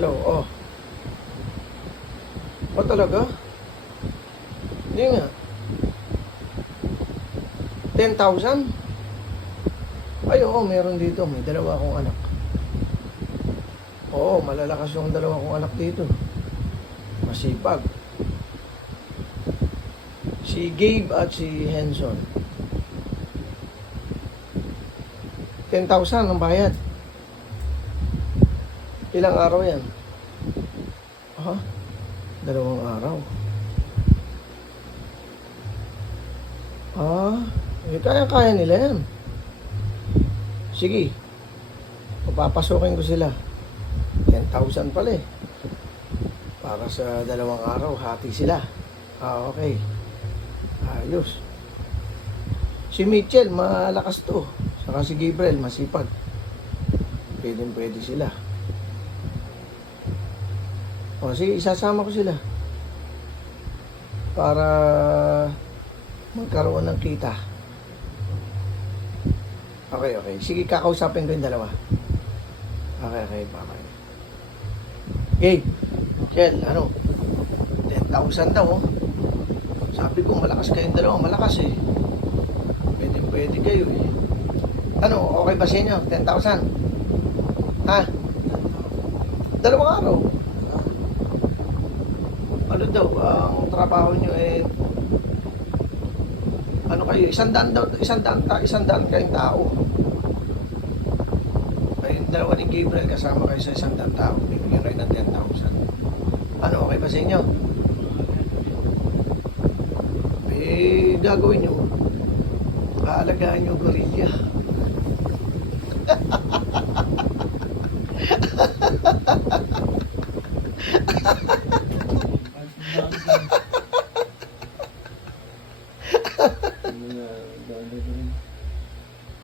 Hello, oh. O talaga? Hindi nga. 10,000? Ay, oo, meron dito. May dalawa akong anak. Oo, malalakas yung dalawa kong anak dito. Masipag. Si Gabe at si Henson. 10,000 ang bayad. Ilang araw yan? Ha? 2 araw. Kaya nila yan. Sige. Papapasukin ko sila. 10,000 pala eh. Para sa 2 araw, hati sila. Okay. Ayos. Si Mitchell, malakas to. Saka si Gabriel, masipag. Pwede sila. O sige, isasama ko sila. Para magkaroon ng kita. Okay. Sige, kakausapin ko yung dalawa. Okay. Gabe, Chel, 10,000 daw, oh. Sabi ko, malakas kayong dalawa, malakas eh. Pwede kayo eh. Okay ba sa inyo? 10,000? Ha? 2 araw. Ano daw, ang trabaho nyo eh, kayo, 100 kayong tao. Ay, yung dalawa ni Gabriel, kasama kayo sa 100 tao. Bibigyan kayo ng 10,000. Okay ba sa inyo? Gagawin nyo. Aalagaan nyo gorilla.